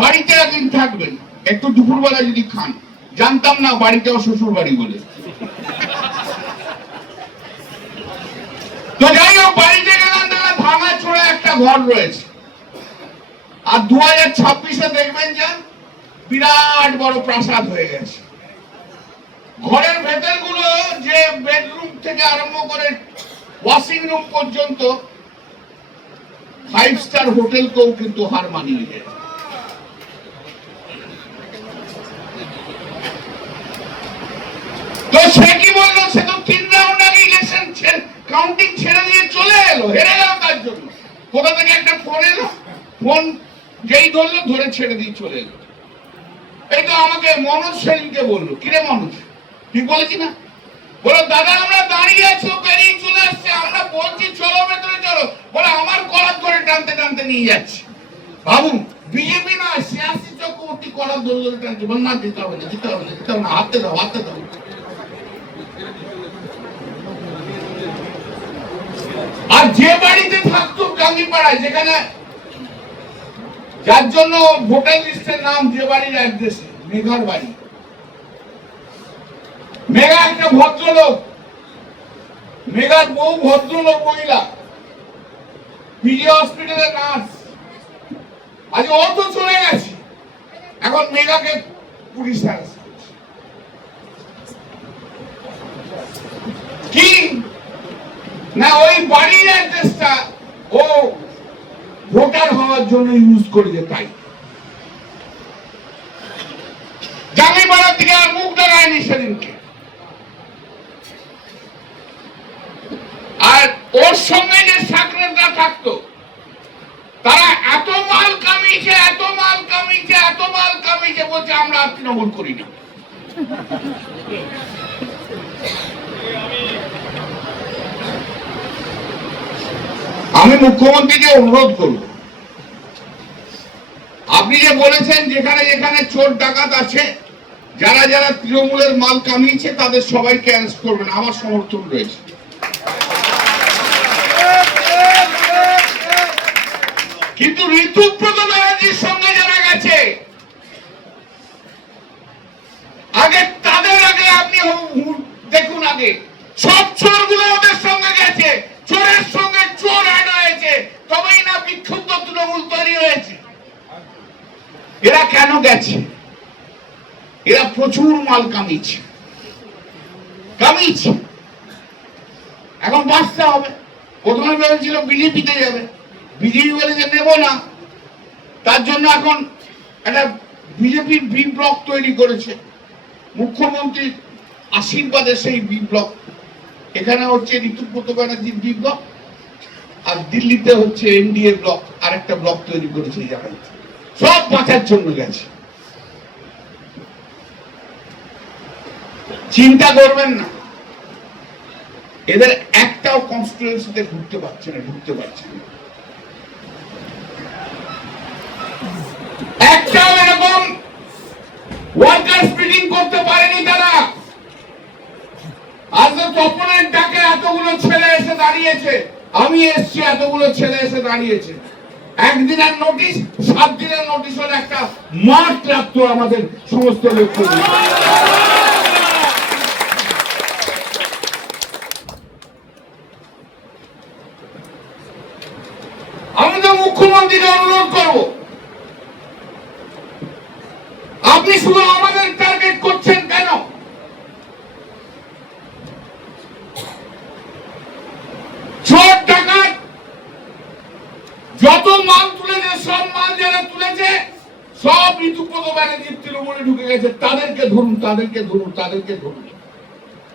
বাড়িতে একদিন থাকবেন, একটু দুপুরবেলা যদি খান। জানতাম না বাড়িটাও শ্বশুর বাড়ি বলে। তো যাই হোক, বাড়িতে গেলাম, তাহলে ভাঙা চোরা একটা ঘর রয়েছে। আর 2026-এ দেখবেন যে বিরাট বড় প্রাসাদ হয়ে গেছে। ঘরের ভেতর গুলো, যে বেডরুম থেকে আরম্ভ করে ওয়াশিং রুম পর্যন্ত 5 স্টার হোটেলকেও কিন্তু হার মানিয়ে যায়। তো সে কি বললো, সে তো 3 রাউন্ড আগে ইলেকশন কাউন্টিং ছেড়ে দিয়ে চলে এলো, হেরে গেল তার জন্য। কোথা থেকে একটা ফোন এলো, ফোন যেই ধরলো ধরে ছেড়ে দিয়ে চলে এলো। এই তো আমাকে মনোজ সেনকে বললো, কিরে মনোজ ঠিক বলেছি না? বলো দাদা আমরা দাঁড়িয়ে আছি, বেরিয়ে চলে আসছে, আমরা বলছি চলো ভেতরে চলো, বলে আমার কলার ধরে টানতে টানতে নিয়ে যাচ্ছে। বাবু বিজেপি নয়, সিয়াসি চক্রবর্তী কলার ধরে ধরে টানছে। বল না, দিতে হবে না, দিতে হবে না, দিতে হবে না, হাতে দাও, হাতে দাও। আর যে বাড়িতে থাকতো গাঙ্গিপাড়ায়, যেখানে যার জন্য ভোটার লিস্টের নাম যে বাড়ির অ্যাড্রেসে, মেঘার বাড়ি। মেঘা একটা ভদ্রলোক, মেঘার বউ ভদ্রলোক মহিলা, পিজি হসপিটালের নার্স। আজ ও তো চলে গেছে, এখন মেঘাকে পুলিশ অ্যারেস্ট করছে। কি না, ওই বাড়ির অ্যাড্রেসটা ও ভোটার হওয়ার জন্য ইউজ করেছে। তাই জাঙ্গিপাড়ার থেকে আর মুখ দেখায়নি সেদিনকে। আর ওর সঙ্গে যে সাকরেদরা থাকতো, তারা এত মাল কামিয়েছে, এত মাল কামিয়েছে, এত মাল কামিয়েছে, বলছে আমরা আর তৃণমূল করি না। আমি মুখ্যমন্ত্রীকে অনুরোধ করব, আপনি যে বলেছেন যেখানে যেখানে চোর ডাকাত আছে, যারা যারা তৃণমূলের মাল কামিয়েছে তাদের সবাইকে অ্যারেস্ট করবেন, আমার সমর্থন রয়েছে। কিন্তু ঋতুব্রত ব্যানার্জির সঙ্গে যারা গেছে, আগে তাদের আগে আপনি দেখুন, আগে সব চোরগুলো ওদের সঙ্গে গেছে, চোরের সঙ্গে চোর অ্যাড হয়েছে, তবেই না বিক্ষুব্ধ তৃণমূল তৈরি হয়েছে। এরা কেন গেছে? এরা প্রচুর মাল কামিয়েছে, কামিয়েছে। এখন বাঁচতে হবে। প্রথমে ভেবেছিল বিজেপিতে যাবে, বিজেপি বলে যে নেব না, তার জন্য এখন একটা বিজেপির বি ব্লক তৈরি করেছে। মুখ্যমন্ত্রীর আশীর্বাদে সেই বি ব্লক, এখানে হচ্ছে ঋতুব্রত ব্যানার্জির বি ব্লক, আর দিল্লিতে হচ্ছে এনডিএ ব্লক, আরেকটা ব্লক তৈরি করেছে। এই জায়গায় সব বাঁচার জন্য গেছে। চিন্তা করবেন না, এদের একটাও কনস্টিটিউয়েন্সিতে ঘুরতে পারছে না, ঢুকতে পারছে না। একটাও এরকম ওয়ার্কার্স মিটিং করতে পারেনি তারা। আজ তো তপনের ডাকে এতগুলো ছেলে এসে দাঁড়িয়েছে, আমি এসছি, এতগুলো ছেলে এসে দাঁড়িয়েছে। একদিনের নোটিশ, 7 দিনের নোটিশ হলে একটা মাঠ লাগতো আমাদের সমস্ত লক্ষ্য। আমি তো মুখ্যমন্ত্রীকে অনুরোধ করব, আপনি শুধু আমাদের টার্গেট করছেন কেন? চোর ডাকাত যত মাল তুলেছে, সব মাল যারা তুলেছে সব ঋতুব্রত ব্যানার্জির তৃণমূলে ঢুকে গেছে। তাদেরকে ধরুন, তাদেরকে ধরুন, তাদেরকে ধরুন।